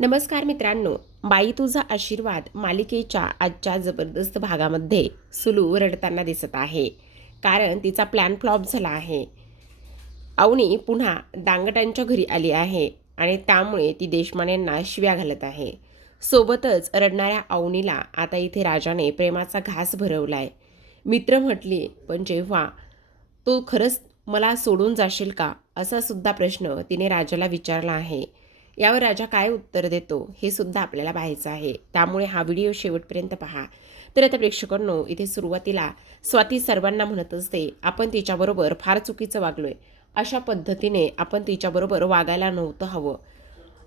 नमस्कार मित्रांनो, बाई तुझा आशीर्वाद मालिकेच्या आजच्या जबरदस्त भागामध्ये सुलू रडताना दिसत आहे. कारण तिचा प्लॅन फ्लॉप झाला आहे. अवनी पुन्हा दांगटांच्या घरी आली आहे आणि त्यामुळे ती देशमान्यांना शिव्या घालत आहे. सोबतच रडणाऱ्या अवनीला आता इथे राजाने प्रेमाचा घास भरवलाय. मित्र म्हटली, पण जेव्हा तो खरंच मला सोडून जाशील का, असा सुद्धा प्रश्न तिने राजाला विचारला आहे. यावर राजा काय उत्तर देतो हे सुद्धा आपल्याला पाहायचं आहे. त्यामुळे हा व्हिडिओ शेवटपर्यंत पहा. तर आता प्रेक्षकांनो, इथे सुरुवातीला स्वाती सर्वांना म्हणत असते, आपण तिच्याबरोबर फार चुकीचं वागलोय. अशा पद्धतीने आपण तिच्याबरोबर वागायला नव्हतं हवं.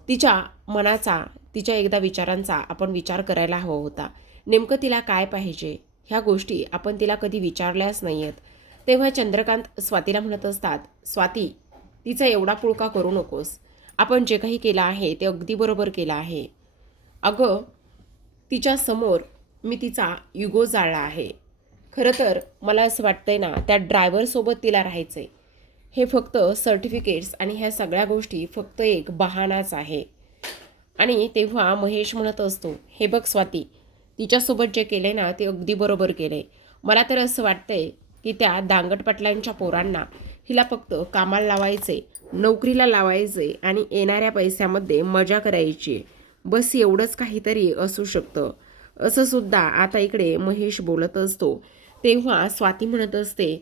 तिच्या मनाचा, तिच्या एकदा विचारांचा आपण विचार करायला हवा होता. नेमकं तिला काय पाहिजे ह्या गोष्टी आपण तिला कधी विचारल्याच नाही आहेत. तेव्हा चंद्रकांत स्वातीला म्हणत असतात, स्वाती, तिचा एवढा पुळका करू नकोस. आपण जे काही केलं आहे ते अगदी बरोबर केलं आहे. अगं, तिच्या समोर मी तिचा युगो जाळला आहे. खरं तर मला असं वाटतंय ना, त्या ड्रायव्हरसोबत तिला राहायचं आहे. हे फक्त सर्टिफिकेट्स आणि ह्या सगळ्या गोष्टी फक्त एक बहाणाच आहे. आणि तेव्हा महेश म्हणत असतो, हे बघ स्वाती, तिच्यासोबत जे केले ना ते अगदी बरोबर केले. मला तर असं वाटतंय की त्या दांगट पाटलांच्या पोरांना हिला फक्त कामाला लावायचे, नोकरीला लावायचे आणि येणाऱ्या पैशामध्ये मजा करायची. बस एवढंच काहीतरी असू शकतं. असं सुद्धा आता इकडे महेश बोलत असतो. तेव्हा स्वाती म्हणत असते,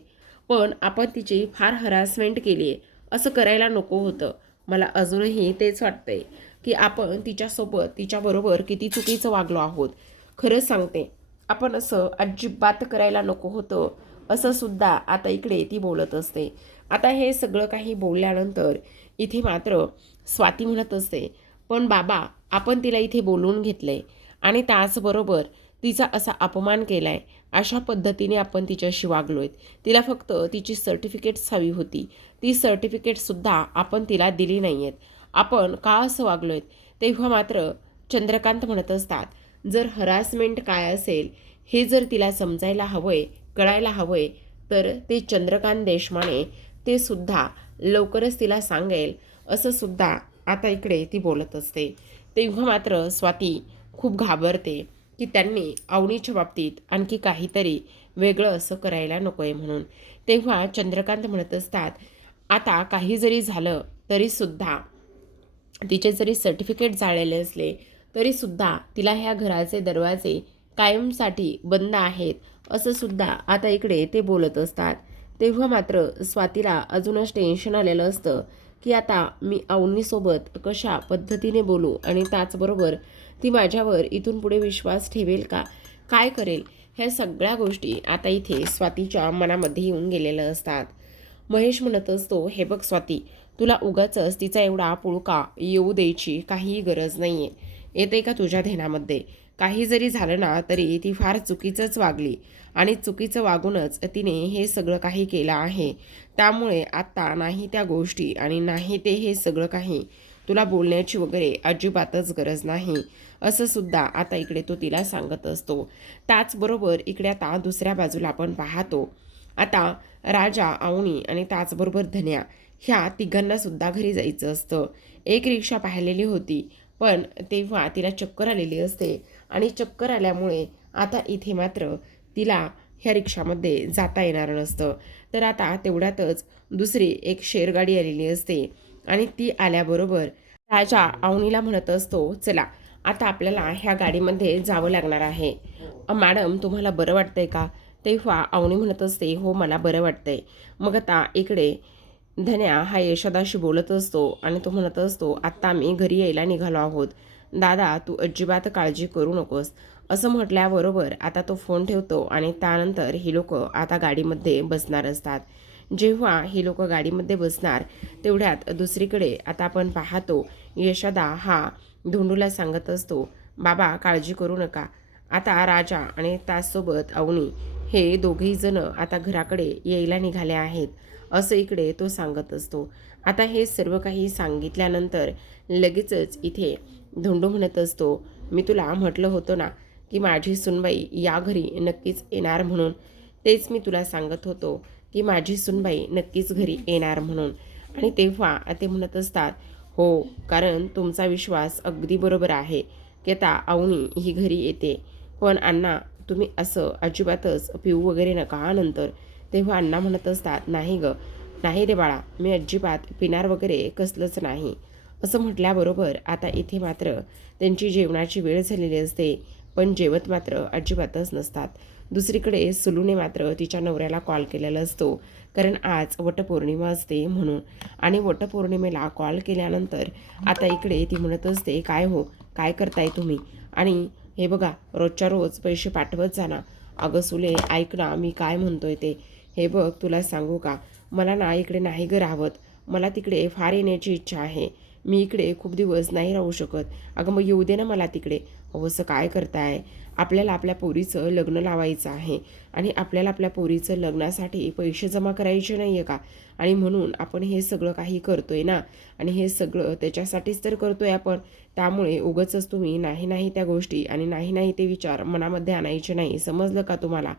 पण आपण तिची फार हरासमेंट केली आहे. असं करायला नको होतं. मला अजूनही तेच वाटतंय की आपण तिच्यासोबत, तिच्याबरोबर किती चुकीचं वागलो आहोत. खरंच सांगते, आपण असं अजिबात करायला नको होतं. असं सुद्धा आता इकडे ती बोलत असते. आता हे सगळं काही बोलल्यानंतर इथे मात्र स्वाती म्हणत असते, पण बाबा, आपण तिला इथे बोलवून घेतलंय आणि त्याचबरोबर तिचा असा अपमान केलाय. अशा पद्धतीने आपण तिच्याशी वागलोय. तिला फक्त तिची सर्टिफिकेट्स हवी होती. ती सर्टिफिकेटसुद्धा आपण तिला दिली नाही आहेत. आपण का असं वागलोय? तेव्हा मात्र चंद्रकांत म्हणत असतात, जर हरासमेंट काय असेल हे जर तिला समजायला हवंय, कळायला हवंय, तर ते चंद्रकांत देशमाने ते सुद्धा लवकरच तिला सांगेल. असं सुद्धा आता इकडे ती बोलत असते. तेव्हा मात्र स्वाती खूप घाबरते की त्यांनी अवनीच्या बाबतीत आणखी काहीतरी वेगळं असं करायला नको आहे म्हणून. तेव्हा चंद्रकांत म्हणत असतात, आता काही जरी झालं तरीसुद्धा, तिचे जरी सर्टिफिकेट जाळलेले असले तरीसुद्धा तिला ह्या घराचे दरवाजे कायमसाठी बंद आहेत, असं सुद्धा आता इकडे ते बोलत असतात. तेव्हा मात्र स्वातीला अजूनच टेन्शन आलेलं असतं की आता मी अवनीसोबत कशा पद्धतीने बोलू आणि त्याचबरोबर ती माझ्यावर इथून पुढे विश्वास ठेवेल का, काय करेल, ह्या सगळ्या गोष्टी आता इथे स्वातीच्या मनामध्ये येऊन गेलेल्या असतात. महेश म्हणत असतो, हे बघ स्वाती, तुला उगाचच तिचा एवढा पुळका येऊ द्यायची काहीही गरज नाही आहे. येते का तुझ्या ध्यानामध्ये? काही जरी झालं ना तरी ती फार चुकीचंच वागली आणि चुकीचं वागूनच तिने हे सगळं काही केलं आहे. त्यामुळे आता नाही त्या गोष्टी आणि नाही ते हे सगळं काही तुला बोलण्याची वगैरे अजिबातच गरज नाही, असं सुद्धा आता इकडे तो तिला सांगत असतो. त्याचबरोबर इकडे आता दुसऱ्या बाजूला आपण पाहतो, आता राजा, अवनी आणि त्याचबरोबर धन्या ह्या तिघांना सुद्धा घरी जायचं असतं. एक रिक्षा पाहिलेली होती, पण तेव्हा तिला चक्कर आलेली असते आणि चक्कर आल्यामुळे आता इथे मात्र तिला ह्या रिक्षामध्ये जाता येणार नसतं. तर आता तेवढ्यातच दुसरी एक शेरगाडी आलेली असते आणि ती आल्याबरोबर राजा अवनीला म्हणत असतो, चला आता आपल्याला ह्या गाडीमध्ये जावं लागणार आहे. मॅडम, तुम्हाला बरं वाटतंय का? तेव्हा अवनी म्हणत असते, हो मला बरं वाटतंय. मग आता इकडे धन्या हा यशोदाशी बोलत असतो आणि तो म्हणत असतो, आत्ता आम्ही घरी यायला निघालो आहोत. दादा, तू अजिबात काळजी करू नकोस. असं म्हटल्याबरोबर आता तो फोन ठेवतो आणि त्यानंतर ही लोक आता गाडीमध्ये बसणार असतात. जेव्हा ही लोक गाडीमध्ये बसणार तेवढ्यात दुसरीकडे आता आपण पाहतो, यशोदा हा धोंडूला सांगत असतो, बाबा काळजी करू नका. आता राजा आणि त्याचसोबत अवनी हे दोघेही जण आता घराकडे यायला निघाले आहेत, असं इकडे तो सांगत असतो. आता हे सर्व काही सांगितल्यानंतर लगेचच इथे धोंडू म्हणत असतो, मी तुला म्हटलं होतं ना की माझी सुनबाई या घरी नक्कीच येणार म्हणून. तेच मी तुला सांगत होतो की माझी सुनबाई नक्कीच घरी येणार म्हणून. आणि तेव्हा ते म्हणत असतात, हो, कारण तुमचा विश्वास अगदी बरोबर आहे की आता अवनी ही घरी येते. पण अण्णा तुम्ही असं अजिबातच पिऊ वगैरे नका नंतर. तेव्हा अण्णा म्हणत असतात, नाही गं, नाही रे बाळा, मी अजिबात पिणार वगैरे कसलंच नाही. असं म्हटल्याबरोबर आता इथे मात्र त्यांची जेवणाची वेळ झालेली असते, पण जेवत मात्र अजिबातच नसतात. दुसरीकडे सुलूने मात्र तिच्या नवऱ्याला कॉल केलेला असतो, कारण आज वटपौर्णिमा असते म्हणून. आणि वटपौर्णिमेला कॉल केल्यानंतर आता इकडे ती म्हणत असते, काय हो, काय करताय तुम्ही? आणि हे बघा, रोजच्या रोज पैसे पाठवत जा ना. अगं सुले, ऐक ना, मी काय म्हणतोय ते. हे बघ, तुला सांगू का, मला ना इकडे नाही गं राहवत. मला तिकडे फार येण्याची इच्छा आहे. मी इकडे खूप दिवस नाही राहू शकत. अगं मग येऊ दे ना मला तिकडे. अहो असं काय करताय? आपल्याला आपल्या पोरीचं लग्न लावायचं आहे आणि आपल्याला आपल्या पोरीचं लग्नासाठी पैसे जमा करायचे नाही आहे का? आणि म्हणून आपण हे सगळं काही करतोय ना. आणि हे सगळं त्याच्यासाठीच तर करतोय आपण. त्यामुळे उगाचच तुम्ही नाही नाही त्या गोष्टी आणि नाही नाही ते विचार मनामध्ये आणायचे नाही. समजलं का तुम्हाला?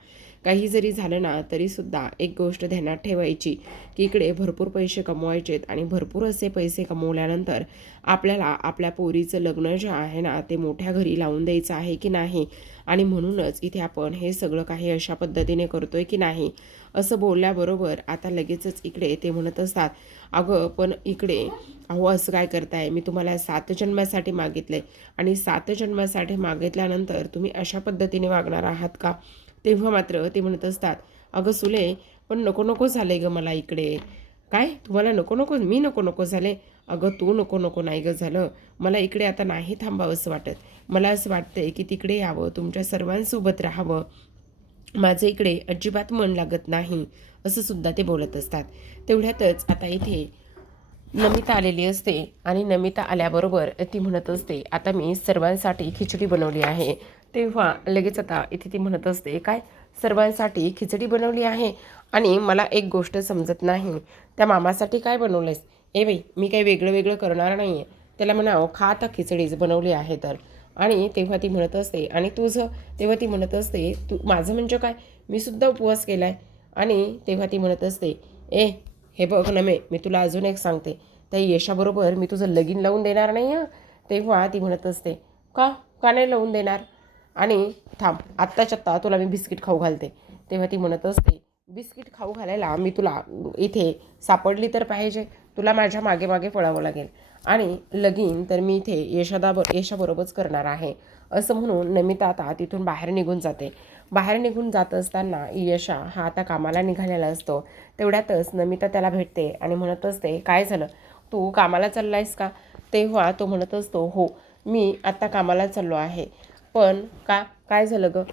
काही जरी झालं ना तरीसुद्धा एक गोष्ट ध्यानात ठेवायची की इकडे भरपूर पैसे कमवायचेत आणि भरपूर असे पैसे कमवल्यानंतर आपल्याला आपल्या पोरीचं लग्न जे आहे ना ते मोठ्या घरी लावून द्यायचं आहे की नाही. आणि म्हणूनच इथे आपण हे सगळं काही अशा पद्धतीने करतोय की नाही. असं बोलल्याबरोबर आता लगेचच इकडे ते म्हणत असतात, अगं पण इकडे अहो असं काय करताय? मी तुम्हाला 7 जन्मासाठी मागितले आणि 7 जन्मासाठी मागितल्यानंतर तुम्ही अशा पद्धतीने वागणार आहात का? तेव्हा मात्र ते म्हणत असतात, अगं सुले, पण नको नको झाले गं मला इकडे. काय तुम्हाला नको नको? मी नको नको झाले? अगं तू नको नको नाही गं झालं. मला इकडे आता नाही थांबावंसं वाटत. मला असं वाटतंय की तिकडे यावं, तुमच्या सर्वांसोबत राहावं. माझं इकडे अजिबात मन लागत नाही. असं सुद्धा ते बोलत असतात. तेवढ्यातच आता इथे नमिता आलेली असते आणि नमिता आल्याबरोबर ती म्हणत असते, आता मी सर्वांसाठी खिचडी बनवली आहे. तेव्हा लगेच आता इथे ती म्हणत असते, काय सर्वांसाठी खिचडी बनवली आहे? आणि मला एक गोष्ट समजत नाही, त्या मामासाठी काय बनवलंयस? ए बाई, मी काही वेगळं वेगळं करणार नाही आहे. त्याला म्हणावं, खा आता खिचडीच बनवली आहे तर. आणि तेव्हा ती म्हणत असते, आणि तुझं? तेव्हा ती म्हणत असते, तू माझं म्हणजे काय? मी सुद्धा उपवास केला आहे. आणि तेव्हा ती म्हणत असते, ए हे बघ नमे, मी तुला अजून एक सांगते, त्या यशाबरोबर मी तुझं लगीन लावून देणार नाही हां. तेव्हा ती म्हणत असते, का का नाही लावून देणार? आणि थांब, आत्ताच्या आत्ता तुला मी बिस्किट खाऊ घालते. तेव्हा ती म्हणत असते, बिस्किट खाऊ घालायला मी तुला इथे सापडली तर पाहिजे. तुला माझ्या मागे मागे पळावं लागेल. आणि लगीन तर मी इथे यशाबरोबरच करणार आहे. असं म्हणून नमिता आता तिथून बाहेर निघून जाते. बाहेर निघून जात असताना यशा हा आता कामाला निघालेला असतो. तेवढ्यातच नमिता त्याला भेटते आणि म्हणत असते, काय झालं, तू कामाला चालला आहेस का? तेव्हा तो म्हणत असतो, हो, मी आत्ता कामाला चाललो आहे. पण का, काय झालं गं?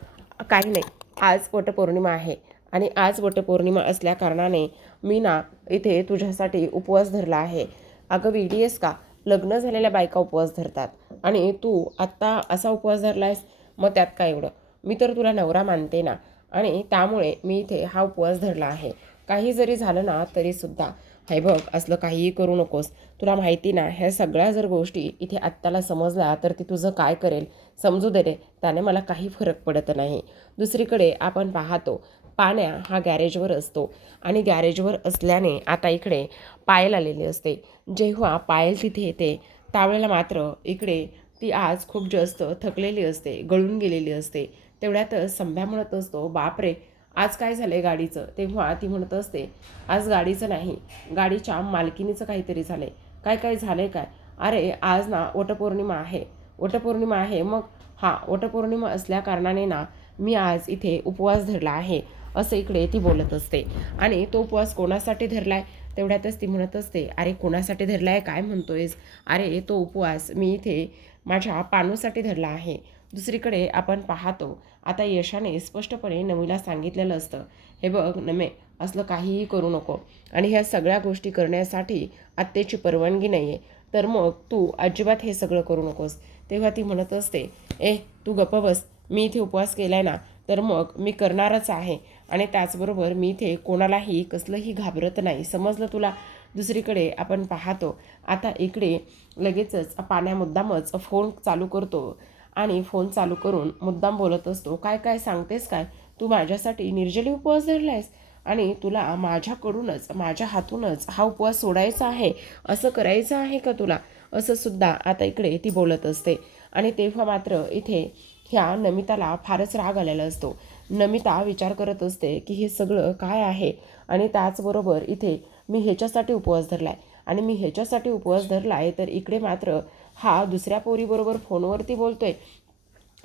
काही नाही, आज वटपौर्णिमा आहे आणि आज वटपौर्णिमा असल्याकारणाने मी ना इथे तुझ्यासाठी उपवास धरला आहे. अगं वेडी आहेस का? लग्न झालेल्या बायका उपवास धरतात आणि तू आत्ता असा उपवास धरला आहेस? मग त्यात काय एवढं? मी तर तुला नवरा मानते ना, आणि त्यामुळे मी इथे हा उपवास धरला आहे. काही जरी झालं ना तरीसुद्धा हे बघ, असलं काहीही करू नकोस. तुला माहिती ना, ह्या सगळ्या जर गोष्टी इथे आत्ताला समजल्या तर ती तुझं काय करेल? समजू दे रे, त्याने मला काही फरक पडत नाही. दुसरीकडे आपण पाहतो, पाण्या हा गॅरेजवर असतो आणि गॅरेजवर असल्याने आता इकडे पायल आलेली असते. जेव्हा पायल तिथे येते त्यावेळेला मात्र इकडे ती आज खूप जास्त थकलेली असते, गळून गेलेली असते. तेवढ्यातच संभ्या म्हणत असतो, बापरे, आज काय झालं आहे गाडीचं? तेव्हा ती म्हणत असते, आज गाडीचं नाही, गाडीच्या मालकिनीचं काहीतरी झालं आहे. काय काय झालं आहे काय? अरे आज ना वटपौर्णिमा आहे. वटपौर्णिमा आहे मग? हां, वटपौर्णिमा असल्याकारणाने ना मी आज इथे उपवास धरला आहे. असं इकडे ती बोलत असते. आणि तो उपवास कोणासाठी धरला आहे? तेवढ्यातच ती म्हणत असते, अरे कोणासाठी धरला आहे काय म्हणतोयस? अरे तो उपवास मी इथे माझ्या पानूसाठी धरला आहे. दुसरीकडे आपण पाहतो, आता यशाने स्पष्टपणे नमीला सांगितलेलं असतं, हे बघ नमे, असलं काहीही करू नको आणि ह्या सगळ्या गोष्टी करण्यासाठी आत्तेची परवानगी नाही आहे, तर मग तू अजिबात हे सगळं करू नकोस. तेव्हा ती म्हणत असते, ए तू गप्प बस, मी इथे उपवास केला आहे ना, तर मग मी करणारच आहे आणि त्याचबरोबर मी इथे कोणालाही कसलंही घाबरत नाही. समजलं तुला? दुसरीकडे आपण पाहतो, आता इकडे लगेचच पाण्या मुद्दामच फोन चालू करतो आणि फोन चालू करून मुद्दाम बोलत असतो, काय काय सांगतेस काय? तू माझ्यासाठी निर्जली उपवास धरला आहेस? आणि तुला माझ्याकडूनच माझ्या हातूनच हा उपवास सोडायचा आहे, असं करायचं आहे का तुला, असं सुद्धा आता इकडे ती बोलत असते. आणि तेव्हा मात्र इथे ह्या नमिताला फारच राग आलेला असतो. नमिता विचार करत असते की हे सगळं काय आहे, आणि त्याचबरोबर इथे मी ह्याच्यासाठी उपवास धरला आहे, आणि मी ह्याच्यासाठी उपवास धरला आहे तर इकडे मात्र हा दुसऱ्या पोरीबरोबर फोनवरती बोलतोय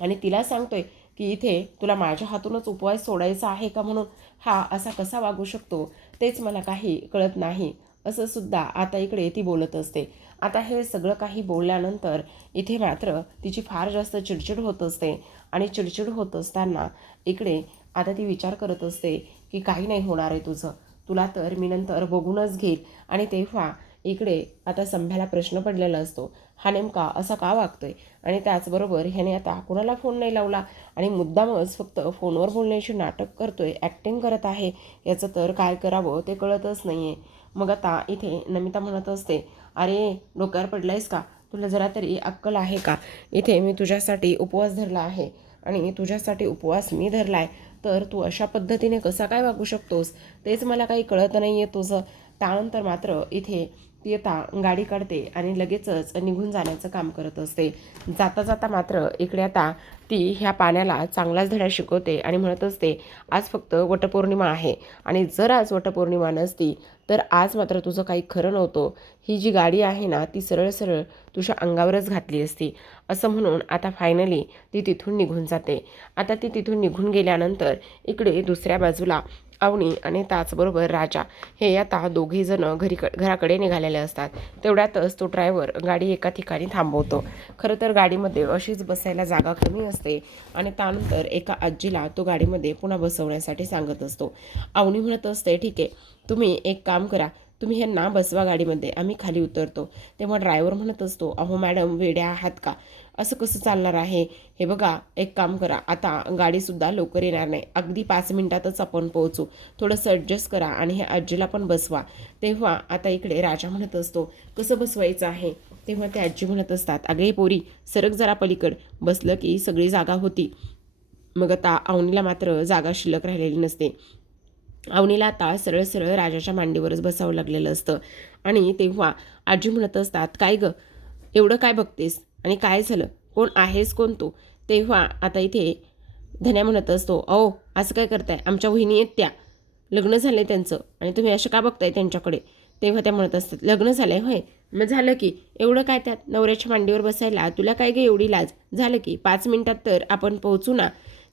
आणि तिला सांगतोय की इथे तुला माझ्या हातूनच उपवास सोडायचा आहे का, म्हणून हा असा कसा वागू शकतो, तेच मला काही कळत नाही, असं सुद्धा आता इकडे ती बोलत असते. आता हे सगळं काही बोलल्यानंतर इथे मात्र तिची फार जास्त चिडचिड होत असते. आणि चिडचिड होत असताना इकडे आता ती विचार करत असते की काही नाही होणार आहे तुझं, तुला तर मी नंतर बघूनच घेईल. आणि तेव्हा इकडे आता संभ्याला प्रश्न पडलेला असतो, हा नेमका असा का वागतोय, आणि त्याचबरोबर ह्याने आता कुणाला फोन नाही लावला आणि मुद्दामच फक्त फोनवर बोलण्याची नाटक करतोय, ॲक्टिंग करत आहे, याचं तर काय करावं ते कळतच नाही आहे. मग आता इथे नमिता म्हणत असते, अरे डोक्यावर पडलायस का, तुला जरा तरी अक्कल आहे का, इथे मी तुझ्यासाठी उपवास धरला आहे आणि तुझ्यासाठी उपवास मी धरला आहे, तर तू अशा पद्धतीने कसा काय वागू शकतोस, तेच मला काही कळत नाही आहे तुझं. त्यानंतर मात्र इथे ती आता गाडी काढते आणि लगेचच निघून जाण्याचं काम करत असते. जाता जाता मात्र इकडे आता ती ह्या पाण्याला चांगलाच धडा शिकवते आणि म्हणत असते, आज फक्त वटपौर्णिमा आहे आणि जर आज वटपौर्णिमा नसती तर आज मात्र तुझं काही खरं नव्हतं, ही जी गाडी आहे ना ती सरळ सरळ तुझ्या अंगावरच घातली असती, असं म्हणून आता फायनली ती तिथून निघून जाते. आता ती तिथून निघून गेल्यानंतर इकडे दुसऱ्या बाजूला अवनी आणि त्याचबरोबर राजा हे आता दोघेजण घराकडे निघालेले असतात. तेवढ्यातच तो ड्रायव्हर गाडी एका ठिकाणी थांबवतो. खरं तर गाडीमध्ये अशीच बसायला जागा कमी असते आणि त्यानंतर एका आजीला तो गाडीमध्ये पुन्हा बसवण्यासाठी सांगत असतो. अवनी म्हणत असते, ठीक आहे, तुम्ही एक काम करा, तुम्ही ह्यांना बसवा गाडीमध्ये, आम्ही खाली उतरतो. तेव्हा ड्रायव्हर म्हणत असतो, अहो मॅडम वेड्या आहात का, असं कसं चालणार आहे, हे बघा एक काम करा, आता गाडीसुद्धा लवकर येणार नाही, अगदी 5 मिनिटातच आपण पोहोचू, थोडंसं ॲडजस्ट करा आणि हे आजीला पण बसवा. तेव्हा आता इकडे राजा म्हणत असतो, कसं बसवायचं आहे. तेव्हा ते आजी म्हणत असतात, अगे पोरी सरक जरा पलीकड, बसलं की सगळी जागा होती. मग आता अवनीला मात्र जागा शिल्लक राहिलेली नसते. अवनीला आता सरळ सरळ राजाच्या मांडीवरच बसावं लागलेलं असतं. आणि तेव्हा आजी म्हणत असतात, काय गं एवढं काय बघतेस आणि काय झालं, कोण आहेस कोण तू. तेव्हा आता इथे धन्या म्हणत असतो, अहो असं काय करताय, आमच्या वहिनी आहेत त्या, लग्न झालं आहे त्यांचं आणि तुम्ही असं का बघताय त्यांच्याकडे. तेव्हा त्या म्हणत असतात, लग्न झालं आहे होय, मग झालं की, एवढं काय त्यात, नवऱ्याच्या मांडीवर बसायला तुला काय गे एवढी लाज, झालं की 5 मिनिटात तर आपण पोहोचू ना.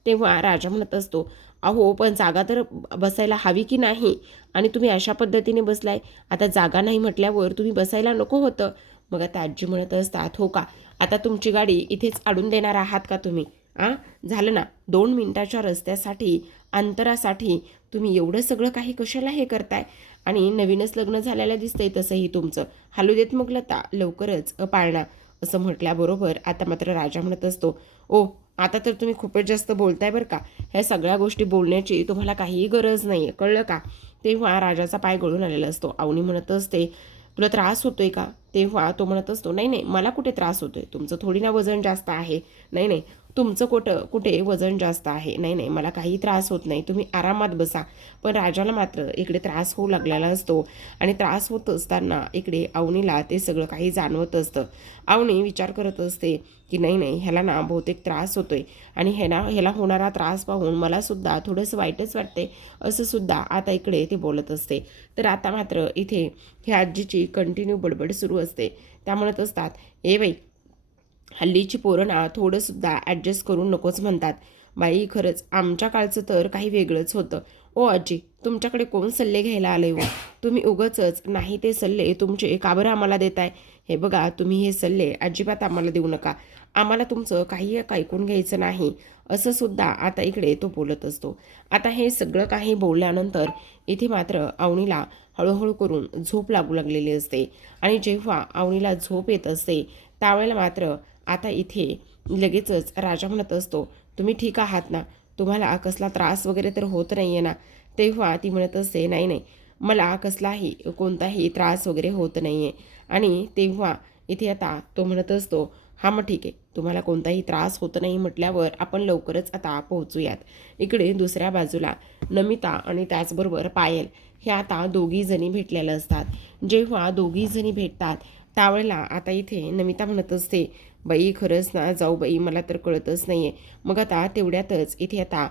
तेव्हा राजा म्हणत असतो, अहो पण जागा तर बसायला हवी की नाही, आणि तुम्ही अशा पद्धतीने बसलाय, आता जागा नाही म्हटल्यावर तुम्ही बसायला नको होतं. मग आता आजी म्हणत असतात, हो का, आता तुमची गाडी इथेच अडून देणार आहात का तुम्ही, झालं ना, 2 मिनिटाच्या रस्त्यासाठी अंतरासाठी तुम्ही एवढं सगळं काही कशाला हे करताय, आणि नवीनच लग्न झालेलं दिसतंय तसंही तुमचं, हालू देत मग लता लवकरच पाळणा, असं म्हटल्याबरोबर आता मात्र राजा म्हणत असतो, ओ आता तर तुम्ही खूपच जास्त बोलताय बरं का, ह्या सगळ्या गोष्टी बोलण्याची तुम्हाला काहीही गरज नाही आहे, कळलं का. तेव्हा राजाचा पाय गळून आलेला असतो. अवनी म्हणत असते, तुला त्रास होतोय का. तेव्हा तो म्हणत असतो, नाही नाही मला कुठे त्रास होतोय, तुमचं थोडी ना वजन जास्त आहे, नाही नाही तुमचं कुठे वजन जास्त आहे, नाही नाही मला काही त्रास होत नाही, तुम्ही आरामात बसा. पण राजाला मात्र इकडे त्रास होऊ लागलेला असतो आणि त्रास होत असताना इकडे अवनीला ते सगळं काही जाणवत असतं. अवनी विचार करत असते की नाही नाही ह्याला ना बहुतेक त्रास होतोय आणि ह्याला होणारा त्रास पाहून मलासुद्धा थोडंसं वाईटच वाटते, असं सुद्धा आता इकडे ती बोलत असते. तर आता मात्र इथे ह्या आजीची कंटिन्यू बडबड सुरू असते. त्या म्हणत असतात, ए बाई हल्लीची पोरं ना थोडंसुद्धा ॲडजस्ट करून नकोच म्हणतात. बाई खरंच आमच्या काळचं तर काही वेगळंच होतं. ओ आजी तुमच्याकडे कोण सल्ले घ्यायला आले हो, तुम्ही उगाचच नाही ते सल्ले तुमचे का बरं आम्हाला देताय. हे बघा तुम्ही हे सल्ले अजिबात आम्हाला देऊ नका, आम्हाला तुमचं काही ऐकून घ्यायचं नाही, असं सुद्धा आता इकडे तो बोलत असतो. आता हे सगळं काही बोलल्यानंतर इथे मात्र अवनीला हळूहळू करून झोप लागू लागलेली असते. आणि जेव्हा अवनीला झोप येत असते त्यावेळेला मात्र आता इथे लगेचच राजा म्हणत असतो, तुम्ही ठीक आहात ना, तुम्हाला कसला त्रास वगैरे तर होत नाही आहे ना. तेव्हा ती म्हणत असते, नाही नाही मला कसलाही कोणताही त्रास वगैरे होत नाही आहे. आणि तेव्हा इथे आता तो म्हणत असतो, हां मग ठीक आहे, तुम्हाला कोणताही त्रास होत नाही म्हटल्यावर आपण लवकरच आता पोहोचूयात. इकडे दुसऱ्या बाजूला नमिता आणि त्याचबरोबर पायल ह्या आता दोघी जणी भेटलेल्या असतात. जेव्हा दोघी जणी भेटतात त्यावेळेला आता इथे नमिता म्हणत असते, बाई खरंच ना जाऊबाई मला तर कळतच नाही आहे. मग आता तेवढ्यातच इथे आता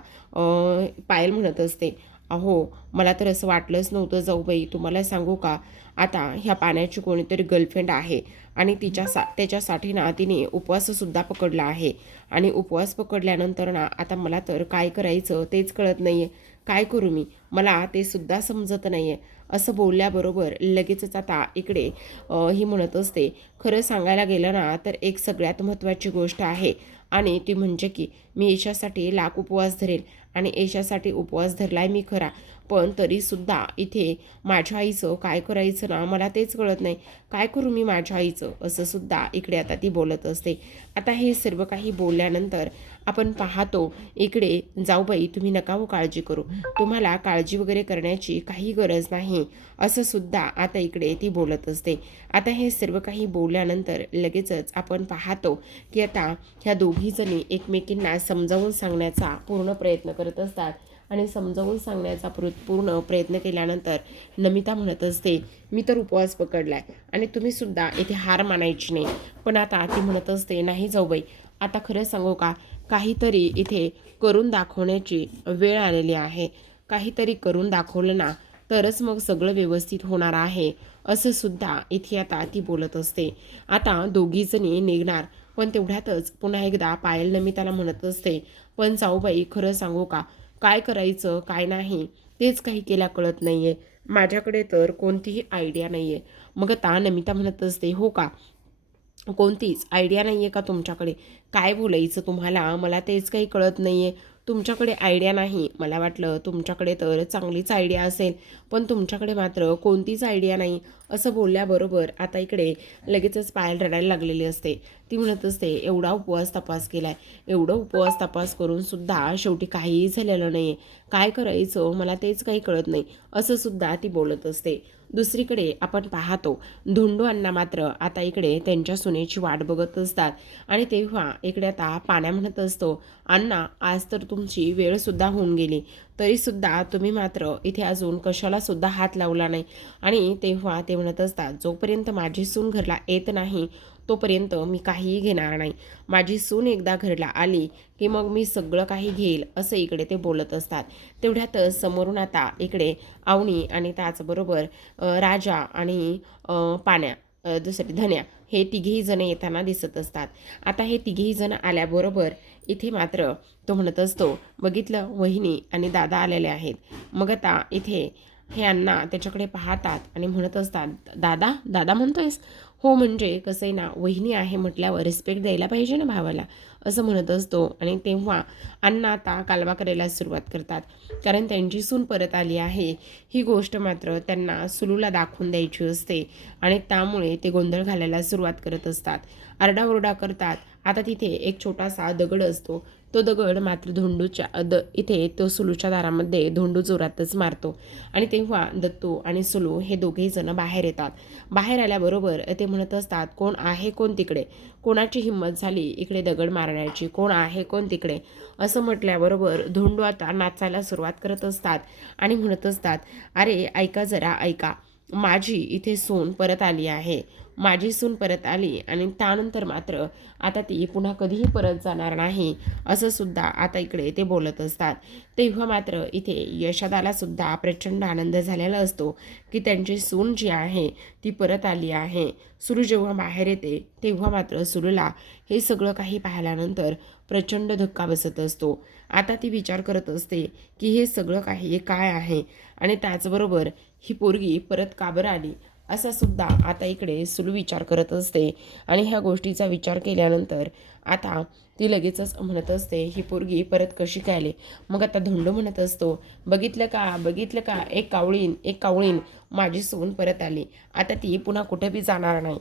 पायल म्हणत असते, अहो मला तर असं वाटलंच नव्हतं जाऊबाई, तुम्हाला सांगू का आता ह्या पाण्याची कोणीतरी गर्लफ्रेंड आहे आणि त्याच्यासाठी ना तिने उपवाससुद्धा पकडला आहे आणि उपवास पकडल्यानंतर ना आता मला तर काय करायचं तेच कळत नाही आहे. काय करू मी, मला ते सुद्धा समजत नाही आहे. असं बोलल्याबरोबर लगेचच आता इकडे ही म्हणत असते, खरं सांगायला गेलं ना तर एक सगळ्यात महत्त्वाची गोष्ट आहे आणि ती म्हणजे की मी ईशासाठी लाख उपवास धरेल आणि ईशासाठी उपवास धरलाय मी खरा, पण तरीसुद्धा इथे माझ्या आईचं काय करायचं ना मला तेच कळत नाही. काय करू मी माझ्या आईचं, असं सुद्धा इकडे आता ती बोलत असते. आता हे सर्व काही बोलल्यानंतर आपण पाहतो इकडे जाऊबाई तुम्ही नका हो काळजी करू, तुम्हाला काळजी वगैरे करण्याची काही गरज नाही, असं सुद्धा आता इकडे ती बोलत असते. आता हे सर्व काही बोलल्यानंतर लगेचच आपण पाहतो की आता ह्या दोघी जणी एकमेकींना समजावून सांगण्याचा पूर्ण प्रयत्न करत असतात आणि समजावून सांगण्याचा पूर्ण प्रयत्न केल्यानंतर नमिता म्हणत असते, मी तर उपवास पकडलाय आणि तुम्ही सुद्धा इथे हार मानायची नाही. पण आता ती म्हणत असते, नाही जाऊबाई आता खरं सांगू का, काहीतरी इथे करून दाखवण्याची वेळ आलेली आहे. काहीतरी करून दाखवलं ना तरच मग सगळं व्यवस्थित होणार आहे, असं सुद्धा इथे आता ती बोलत असते. आता दोघी जणी निघणार पण तेवढ्यातच पुन्हा एकदा पायल नमिताला म्हणत असते, पण जाऊबाई खरं सांगू का, काय करायचं काय नाही तेच काही केल्या कळत नाही आहे. माझ्याकडे तर कोणतीही आयडिया नाही आहे. मग आता नमिता म्हणत असते, हो का, कोणतीच आयडिया नाही आहे का तुमच्याकडे, काय बोलायचं तुम्हाला, मला तेच काही कळत नाही आहे. तुमच्याकडे आयडिया नाही, मला वाटलं तुमच्याकडे तर चांगलीच आयडिया असेल, पण तुमच्याकडे मात्र कोणतीच आयडिया नाही. असं बोलल्याबरोबर आता इकडे लगेचच पायल रडायला लागलेली असते. ती म्हणत असते, एवढा उपवास तपास केलाय, एवढं उपवास तपास करून सुद्धा शेवटी काहीही झालेलं नाही आहे. काय करायचं मला तेच काही कळत नाही, असं सुद्धा ती बोलत असते. दुसरीकडे आपण पाहतो धोंडू अण्णा मात्र आता इकडे त्यांच्या सुनेची वाट बघत असतात आणि तेव्हा इकडे आता पाण्या म्हणत असतो, अण्णा आज तर तुमची वेळसुद्धा होऊन गेली, तरीसुद्धा तुम्ही मात्र इथे अजून कशाला सुद्धा हात लावला नाही. आणि तेव्हा ते म्हणत असतात, जोपर्यंत माझी सून घरला येत नाही तोपर्यंत मी काहीही घेणार नाही. माझी सून एकदा घरला आली की मग मी सगळं काही घेईल, असं इकडे ते बोलत असतात. तेवढ्यातच समोरून आता इकडे अवनी आणि त्याचबरोबर राजा आणि पाण्या दुसरी धन्या हे तिघेही जण येताना दिसत असतात. आता हे तिघेही जण आल्याबरोबर इथे मात्र तो म्हणत असतो, बघितलं वहिनी आणि दादा आलेले आहेत. मग आता इथे हे अण्णा त्याच्याकडे पाहतात आणि म्हणत असतात, दादा दादा म्हणतोयस, हो म्हणजे कसं आहे ना, वहिनी आहे म्हटल्यावर रिस्पेक्ट द्यायला पाहिजे ना भावाला, असं म्हणत असतो. आणि तेव्हा अण्णा आता कालवा करायला सुरुवात करतात, कारण त्यांची सून परत आली आहे ही गोष्ट मात्र त्यांना सुलूला दाखवून द्यायची असते आणि त्यामुळे ते गोंधळ घालायला सुरुवात करत असतात, आरडाओरडा करतात. आता तिथे एक छोटासा दगड असतो, तो दगड मात्र इथे तो सुलूच्या दारामध्ये धोंडू जोरातच मारतो आणि तेव्हा दत्तू आणि सुलू हे दोघेही जण बाहेर येतात. बाहेर आल्याबरोबर ते म्हणत असतात, कोण आहे कोण तिकडे, कोणाची हिंमत झाली इकडे दगड मारण्याची, कोण आहे कोण तिकडे, असं म्हटल्याबरोबर धोंडू आता नाचायला सुरुवात करत असतात आणि म्हणत असतात, अरे ऐका जरा ऐका, माझी इथे सून परत आली आहे, माझी सून परत आली आणि त्यानंतर मात्र आता ती पुन्हा कधीही परत जाणार नाही, असं सुद्धा आता इकडे ते बोलत असतात. तेव्हा मात्र इथे यशोदाला सुद्धा प्रचंड आनंद झालेला असतो की त्यांची सून जी आहे ती परत आली आहे. सुरू जेव्हा बाहेर येते तेव्हा मात्र सुरूला हे सगळं काही पाहिल्यानंतर प्रचंड धक्का बसत असतो. आता ती विचार करत असते की हे सगळं काही काय आहे आणि त्याचबरोबर ही पोरगी परत का बरं आली, असा सुद्धा आता इकडे सुलू विचार करत असते. आणि ह्या गोष्टीचा विचार केल्यानंतर आता ती लगेचच म्हणत असते, ही पोरगी परत कशी काय आली. मग आता धोंडू म्हणत असतो, बघितलं का, एक कावळीन माझी सून परत आली, आता ती पुन्हा कुठे बी जाणार नाही,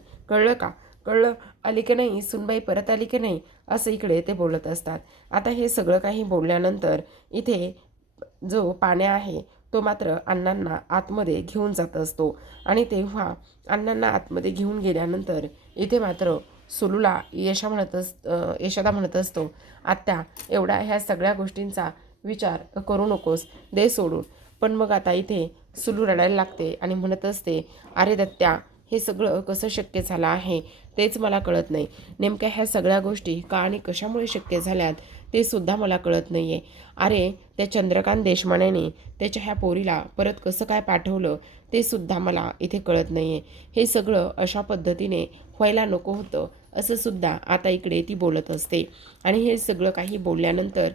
कळलं आली की नाही, सूनबाई परत आली की नाही, असं इकडे ते बोलत असतात. आता हे सगळं काही बोलल्यानंतर इथे जो पाण्या आहे तो मात्र अण्णांना आतमध्ये घेऊन जात असतो आणि तेव्हा अण्णांना आतमध्ये घेऊन गेल्यानंतर इथे मात्र सुलूला यशोदा म्हणत असतो, आत्या एवढा ह्या सगळ्या गोष्टींचा विचार करू नकोस, दे सोडून. पण मग आता इथे सुलू रडायला लागते आणि म्हणत असते, अरे दत्त्या, हे सगळं कसं शक्य झालं आहे तेच मला कळत नाही. नेमक्या ह्या सगळ्या गोष्टी का आणि कशामुळे शक्य झाल्यात ते सुद्धा मला कळत नाही आहे. अरे त्या चंद्रकांत देशमानेने त्याच्या ह्या पोरीला परत कसं काय पाठवलं ते सुद्धा मला इथे कळत नाही आहे. हे सगळं अशा पद्धतीने व्हायला नको होतं असं सुद्धा आता इकडे ती बोलत असते. आणि हे सगळं काही बोलल्यानंतर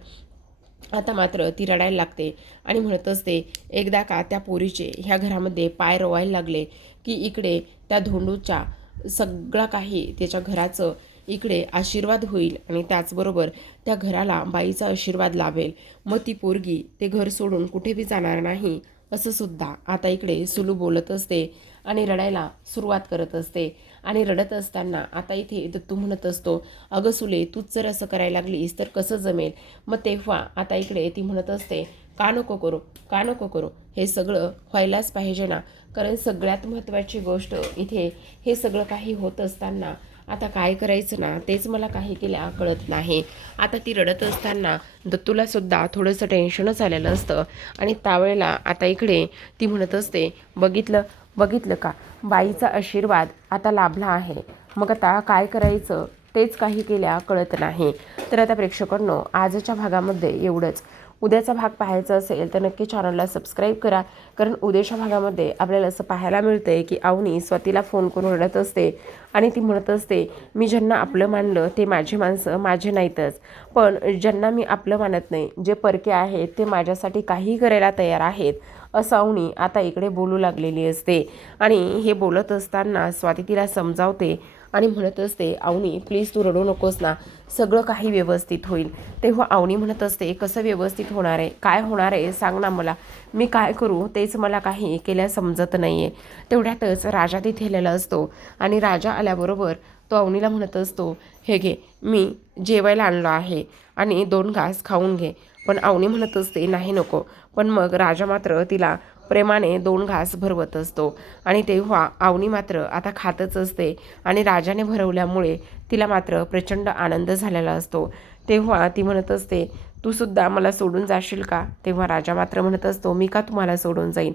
आता मात्र ती रडायला लागते आणि म्हणत असते, एकदा का त्या पोरीचे ह्या घरामध्ये पाय रोवायला लागले की इकडे त्या धोंडूच्या सगळा काही त्याच्या घराचं इकडे आशीर्वाद होईल आणि त्याचबरोबर त्या घराला बाईचा आशीर्वाद लाभेल. मग ती पोरगी ते घर सोडून कुठे बी जाणार नाही असं सुद्धा आता इकडे सुलू बोलत असते आणि रडायला सुरुवात करत असते. आणि रडत असताना आता इथे दत्तू म्हणत असतो, अगं सुले, तूच जर असं करायला लागलीस तर कसं जमेल. मग तेव्हा आता इकडे ती म्हणत असते, का नको करू, का नको करू, हे सगळं व्हायलाच पाहिजे ना. कारण सगळ्यात महत्त्वाची गोष्ट इथे हे सगळं काही होत असताना आता काय करायचं ना तेच मला काही केल्या कळत नाही. आता ती रडत असताना दत्तूला सुद्धा थोडंसं टेन्शनच आलेलं असतं. आणि त्यावेळेला आता इकडे ती म्हणत असते, बघितलं का, बाईचा आशीर्वाद आता लाभला आहे. मग आता काय करायचं तेच काही केल्या कळत नाही. तर आता प्रेक्षकांनो, आजच्या भागामध्ये एवढंच. उद्याचा भाग पाहायचा असेल तर नक्की चॅनलला सबस्क्राईब करा. कारण उद्याच्या भागामध्ये आपल्याला असं पाहायला मिळतंय की अवनी स्वातीला फोन करून रडत असते आणि ती म्हणत असते, मी ज्यांना आपलं मानलं ते माझी माणसं माझे नाहीतच, पण ज्यांना मी आपलं मानत नाही, जे परके आहेत ते माझ्यासाठी काहीही करायला तयार आहेत, असं अवनी आता इकडे बोलू लागलेली असते. आणि हे बोलत असताना स्वाती तिला समजावते आणि म्हणत असते, अवनी प्लीज तू रडू नकोस ना, सगळं काही व्यवस्थित होईल. तेव्हा अवनी म्हणत असते, कसं व्यवस्थित होणार आहे, काय होणार आहे सांग ना मला, मी काय करू तेच मला काही केल्या समजत नाही आहे. तेवढ्यातच राजा तिथे आलेला असतो आणि राजा आल्याबरोबर तो अवनीला म्हणत असतो, हे घे, मी जेवायला आणलं आहे आणि 2 घास खाऊन घे. पण अवनी म्हणत असते, नाही नको. पण मग राजा मात्र तिला प्रेमाने 2 घास भरवत असतो आणि तेव्हा अवनी मात्र आता खातच असते आणि राजाने भरवल्यामुळे तिला मात्र प्रचंड आनंद झालेला असतो. तेव्हा ती म्हणत असते, तू सुद्धा मला सोडून जाशील का. तेव्हा राजा मात्र म्हणत असतो, मी का तुम्हाला सोडून जाईन.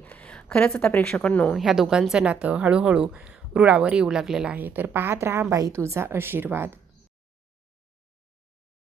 खरंच आता प्रेक्षकांनो, ह्या दोघांचं नातं हळूहळू रुळावर येऊ लागलेलं आहे. तर पाहत राहा बाई तुझा आशीर्वाद.